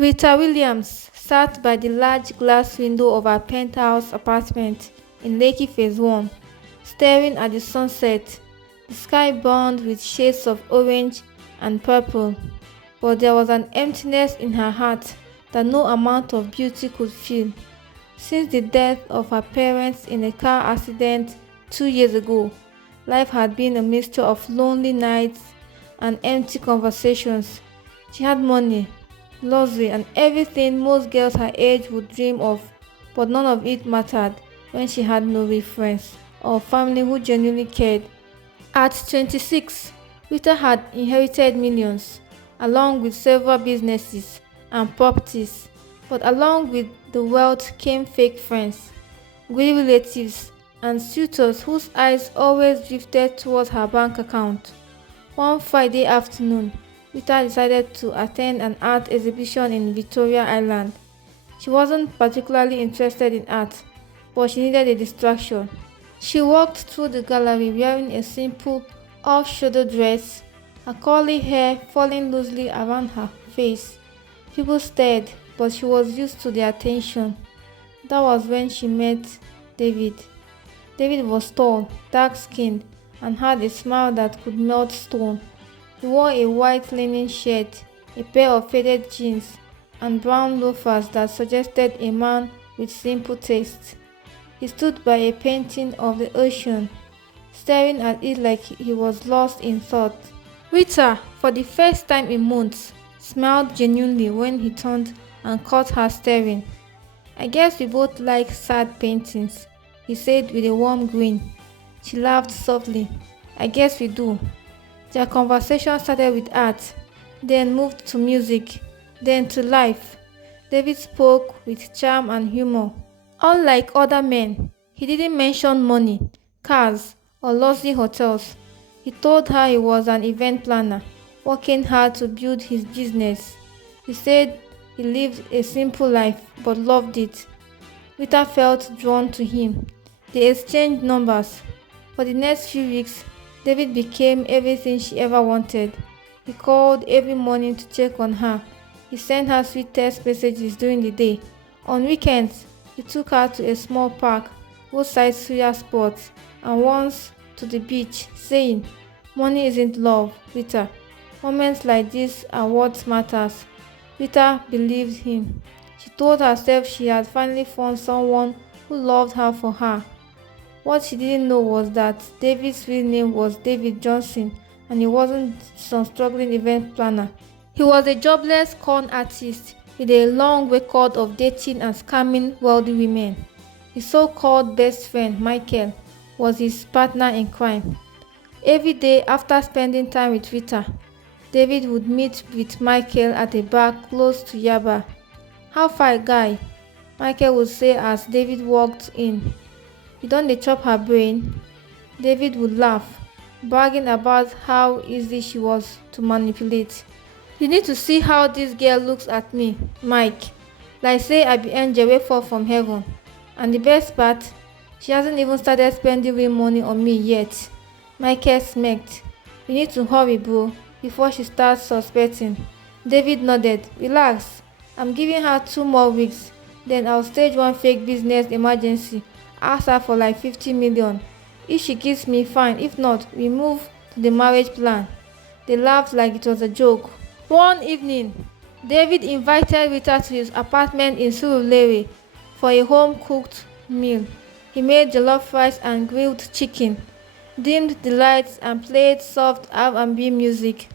Rita Williams sat by the large glass window of her penthouse apartment in Lekki Phase 1, staring at the sunset. The sky burned with shades of orange and purple, but there was an emptiness in her heart that no amount of beauty could fill. Since the death of her parents in a car accident 2 years ago, life had been a mixture of lonely nights and empty conversations. She had money, luxury, and everything most girls her age would dream of, but none of it mattered when she had no real friends or family who genuinely cared. At 26, Rita had inherited millions, along with several businesses and properties, but along with the wealth came fake friends, greedy relatives, and suitors whose eyes always drifted towards her bank account. One Friday afternoon, Rita decided to attend an art exhibition in Victoria Island. She wasn't particularly interested in art, but she needed a distraction. She walked through the gallery wearing a simple off-shoulder dress, her curly hair falling loosely around her face. People stared, but she was used to their attention. That was when she met David. David was tall, dark-skinned, and had a smile that could melt stone. He wore a white linen shirt, a pair of faded jeans, and brown loafers that suggested a man with simple taste. He stood by a painting of the ocean, staring at it like he was lost in thought. Rita, for the first time in months, smiled genuinely when he turned and caught her staring. "I guess we both like sad paintings," he said with a warm grin. She laughed softly. "I guess we do." Their conversation started with art, then moved to music, then to life. David spoke with charm and humor. Unlike other men, he didn't mention money, cars, or luxury hotels. He told her he was an event planner, working hard to build his business. He said he lived a simple life but loved it. Rita felt drawn to him. They exchanged numbers. For the next few weeks, David became everything she ever wanted. He called every morning to check on her. He sent her sweet text messages during the day. On weekends, he took her to a small park, roadside suya spots, and once to the beach, saying, "Money isn't love, Rita. Moments like this are what matters." Rita believed him. She told herself she had finally found someone who loved her for her. What she didn't know was that David's real name was David Johnson, and he wasn't some struggling event planner. He was a jobless con artist with a long record of dating and scamming wealthy women. His so-called best friend, Michael, was his partner in crime. Every day after spending time with Rita, David would meet with Michael at a bar close to Yaba. "How far, guy?" Michael would say as David walked in. "You don't dey chop her brain?" David would laugh, bragging about how easy she was to manipulate. "You need to see how this girl looks at me, Mike. Like say I be angel wey fall from heaven. And the best part, she hasn't even started spending real money on me yet." Michael smirked. "You need to hurry, bro, before she starts suspecting." David nodded. "Relax. I'm giving her 2 more weeks. Then I'll stage one fake business emergency. Ask her for like 50 million. If she gives me, fine. If not, we move to the marriage plan." They laughed like it was a joke. One evening, David invited Rita to his apartment in Surulere for a home-cooked meal. He made jollof rice and grilled chicken, dimmed the lights, and played soft R&B music.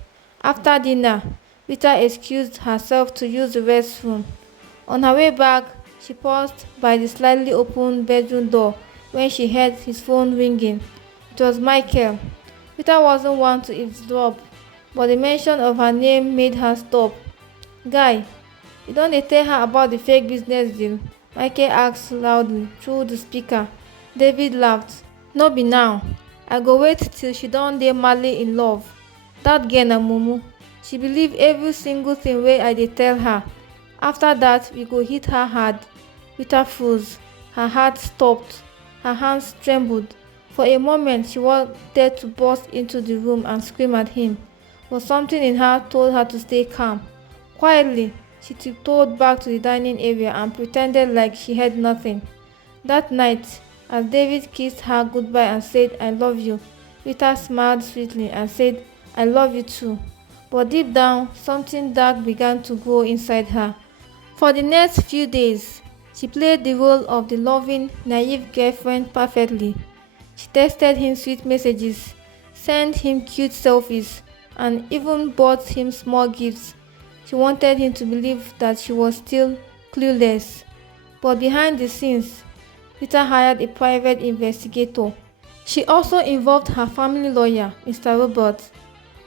After dinner, Rita excused herself to use the restroom. On her way back, she paused by the slightly open bedroom door when she heard his phone ringing. It was Michael. Rita wasn't one to eavesdrop, but the mention of her name made her stop. "Guy, you don't dey tell her about the fake business deal?" Michael asked loudly through the speaker. David laughed. "No be now. I go wait till she don dey madly in love. Dat girl na mumu. She believe every single thing wey I dey tell her. After that, we go hit her hard." Rita froze. Her heart stopped. Her hands trembled. For a moment, she wanted to burst into the room and scream at him, but something in her told her to stay calm. Quietly, She tiptoed back to the dining area and pretended like she heard nothing. That night, as David kissed her goodbye and said, "I love you," Rita smiled sweetly and said, "I love you too." But deep down, something dark began to grow inside her. For the next few days, she played the role of the loving, naive girlfriend perfectly. She texted him sweet messages, sent him cute selfies, and even bought him small gifts. She wanted him to believe that she was still clueless. But behind the scenes, Rita hired a private investigator. She also involved her family lawyer, Mr. Robert,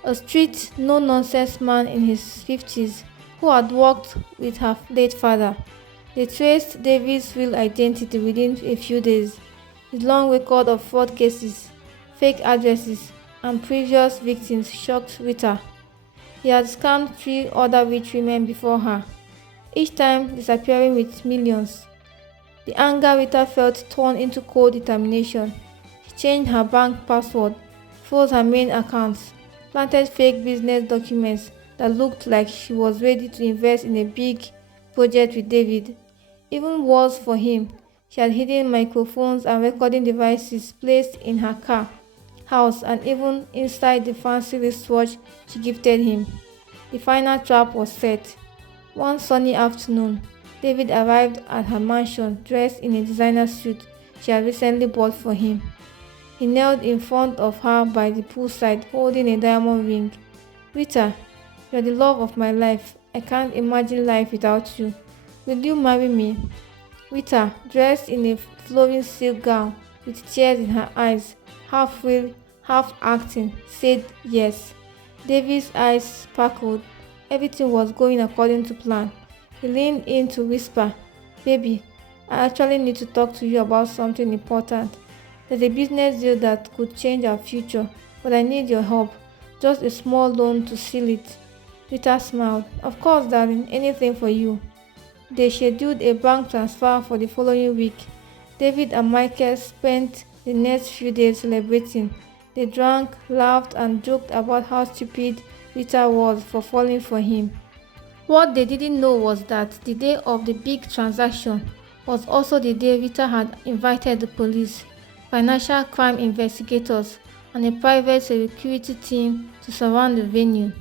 a strict, no-nonsense man in his 50s who had worked with her late father. They traced David's real identity within a few days. His long record of fraud cases, fake addresses, and previous victims shocked Rita. He had scammed 3 other rich women before her, each time disappearing with millions. The anger Rita felt turned into cold determination. She changed her bank password, froze her main accounts, planted fake business documents that looked like she was ready to invest in a big project with David. Even worse for him, she had hidden microphones and recording devices placed in her car, house, and even inside the fancy wristwatch she gifted him. The final trap was set. One sunny afternoon, David arrived at her mansion dressed in a designer suit she had recently bought for him. He knelt in front of her by the poolside holding a diamond ring. "Rita, you're the love of my life. I can't imagine life without you. Will you marry me?" Rita, dressed in a flowing silk gown with tears in her eyes, half real, half acting, said yes. David's eyes sparkled. Everything was going according to plan. He leaned in to whisper, "Baby, I actually need to talk to you about something important. There's a business deal that could change our future, but I need your help. Just a small loan to seal it." Rita smiled. "Of course, darling, anything for you." They scheduled a bank transfer for the following week. David and Michael spent the next few days celebrating. They drank, laughed, and joked about how stupid Rita was for falling for him. What they didn't know was that the day of the big transaction was also the day Rita had invited the police, financial crime investigators, and a private security team to surround the venue.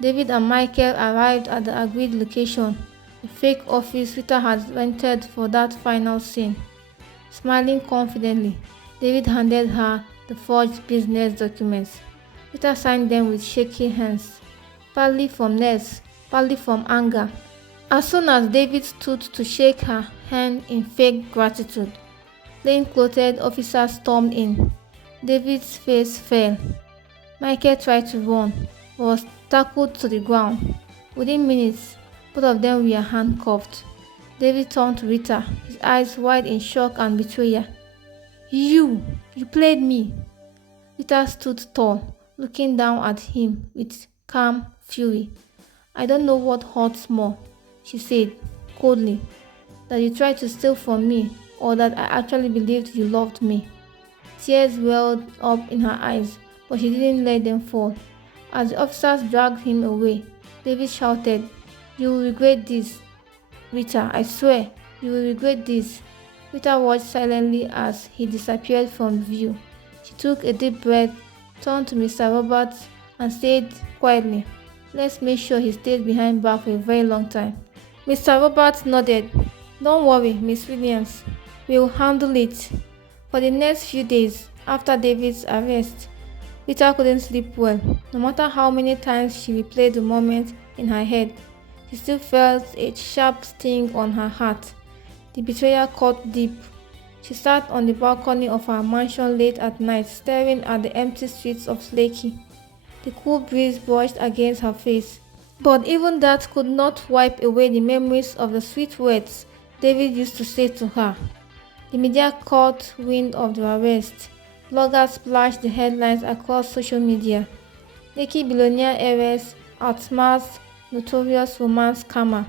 David and Michael arrived at the agreed location, a fake office Rita had rented for that final scene. Smiling confidently, David handed her the forged business documents. Rita signed them with shaky hands, partly from nerves, partly from anger. As soon as David stood to shake her hand in fake gratitude, plain-clothed officers stormed in. David's face fell. Michael tried to run, but was tackled to the ground. Within minutes, both of them were handcuffed. David turned to Rita, his eyes wide in shock and betrayal. You played me." Rita stood tall, looking down at him with calm fury. "I don't know what hurts more," she said, coldly, "that you tried to steal from me or that I actually believed you loved me." Tears welled up in her eyes, but she didn't let them fall. As the officers dragged him away, David shouted, "You will regret this. Rita, I swear, you will regret this." Rita watched silently as he disappeared from view. She took a deep breath, turned to Mr. Roberts, and said quietly, "Let's make sure he stays behind bars for a very long time." Mr. Roberts nodded. "Don't worry, Miss Williams. We'll handle it." For the next few days after David's arrest, Rita couldn't sleep well. No matter how many times she replayed the moment in her head, she still felt a sharp sting on her heart. The betrayal cut deep. She sat on the balcony of her mansion late at night, staring at the empty streets of Lekki. The cool breeze brushed against her face. But even that could not wipe away the memories of the sweet words David used to say to her. The media caught wind of the arrest. Bloggers splashed the headlines across social media. Lekki billionaire Heiress outsmarts notorious romance scammer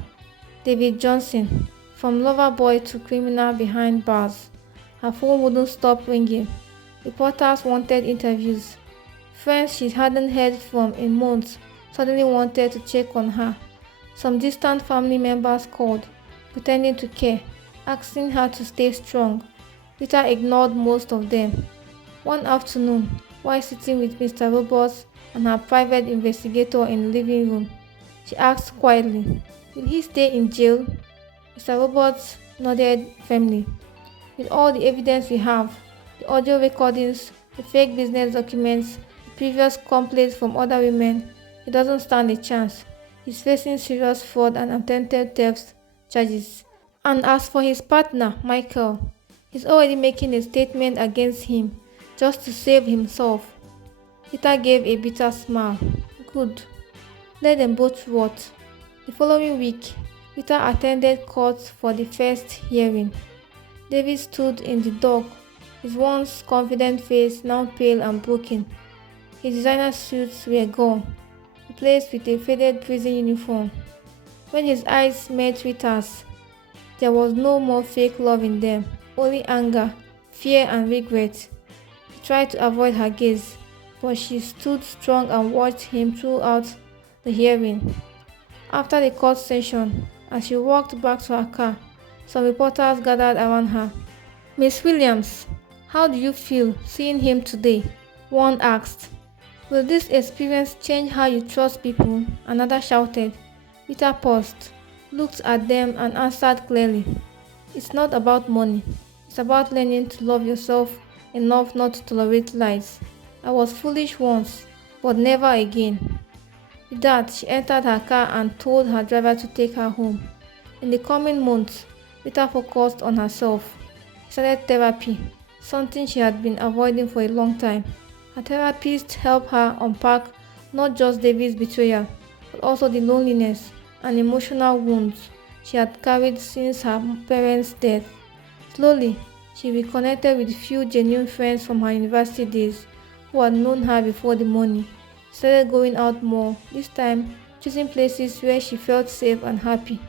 David Johnson, from lover boy to criminal behind bars. Her phone wouldn't stop ringing. Reporters wanted interviews. Friends she hadn't heard from in months suddenly wanted to check on her. Some distant family members called, pretending to care, asking her to stay strong. Rita ignored most of them. One afternoon, while sitting with Mr. Roberts and her private investigator in the living room, she asked quietly, "Will he stay in jail?" Mr. Roberts nodded firmly. "With all the evidence we have, the audio recordings, the fake business documents, the previous complaints from other women, he doesn't stand a chance. He's facing serious fraud and attempted theft charges. And as for his partner, Michael, he's already making a statement against him just to save himself." Peter gave a bitter smile. "Good. Let them both rot." The following week, Peter attended court for the first hearing. David stood in the dock, his once confident face now pale and broken. His designer suits were gone, replaced with a faded prison uniform. When his eyes met Rita's, there was no more fake love in them, only anger, fear, and regret. He tried to avoid her gaze, but she stood strong and watched him throughout the hearing. After the court session, as she walked back to her car, some reporters gathered around her. "Miss Williams, how do you feel seeing him today?" one asked. "Will this experience change how you trust people?" another shouted. Rita paused, looked at them, and answered clearly. "It's not about money. It's about learning to love yourself enough not to tolerate lies. I was foolish once, but never again." With that, she entered her car and told her driver to take her home. In the coming months, Rita focused on herself. She started therapy, something she had been avoiding for a long time. Her therapist helped her unpack not just David's betrayal, but also the loneliness and emotional wounds she had carried since her parents' death. Slowly, she reconnected with few genuine friends from her university days who had known her before the money. She started going out more, this time choosing places where she felt safe and happy.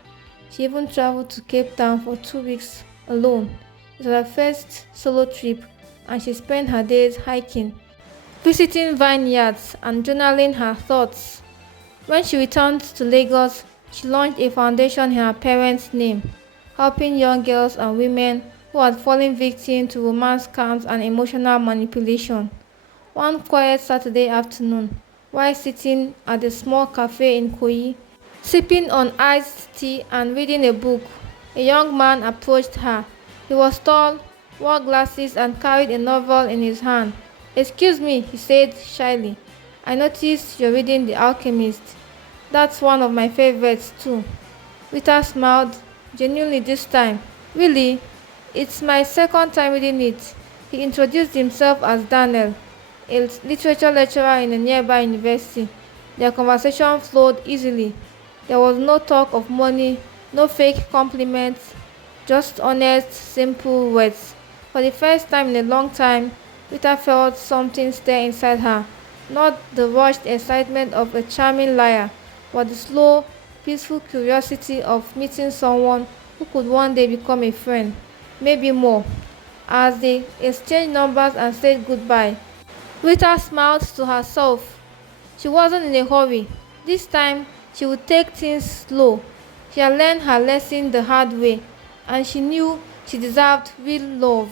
She even traveled to Cape Town for 2 weeks alone. It was her first solo trip, and she spent her days hiking, visiting vineyards, and journaling her thoughts. When she returned to Lagos, she launched a foundation in her parents' name, helping young girls and women who had fallen victim to romance scams and emotional manipulation. One quiet Saturday afternoon, while sitting at a small cafe in Ikoyi, sipping on iced tea and reading a book, a young man approached her. He was tall, wore glasses, and carried a novel in his hand. "Excuse me," he said shyly. "I noticed you're reading The Alchemist. That's one of my favorites too." Rita smiled, genuinely this time. "Really? It's my second time reading it." He introduced himself as Daniel, a literature lecturer in a nearby university. Their conversation flowed easily. There was no talk of money, no fake compliments, just honest, simple words. For the first time in a long time, Rita felt something stir inside her, not the rushed excitement of a charming liar, but the slow, peaceful curiosity of meeting someone who could one day become a friend, maybe more. As they exchanged numbers and said goodbye, Rita smiled to herself. She wasn't in a hurry. This time, she would take things slow. She had learned her lesson the hard way, and she knew she deserved real love.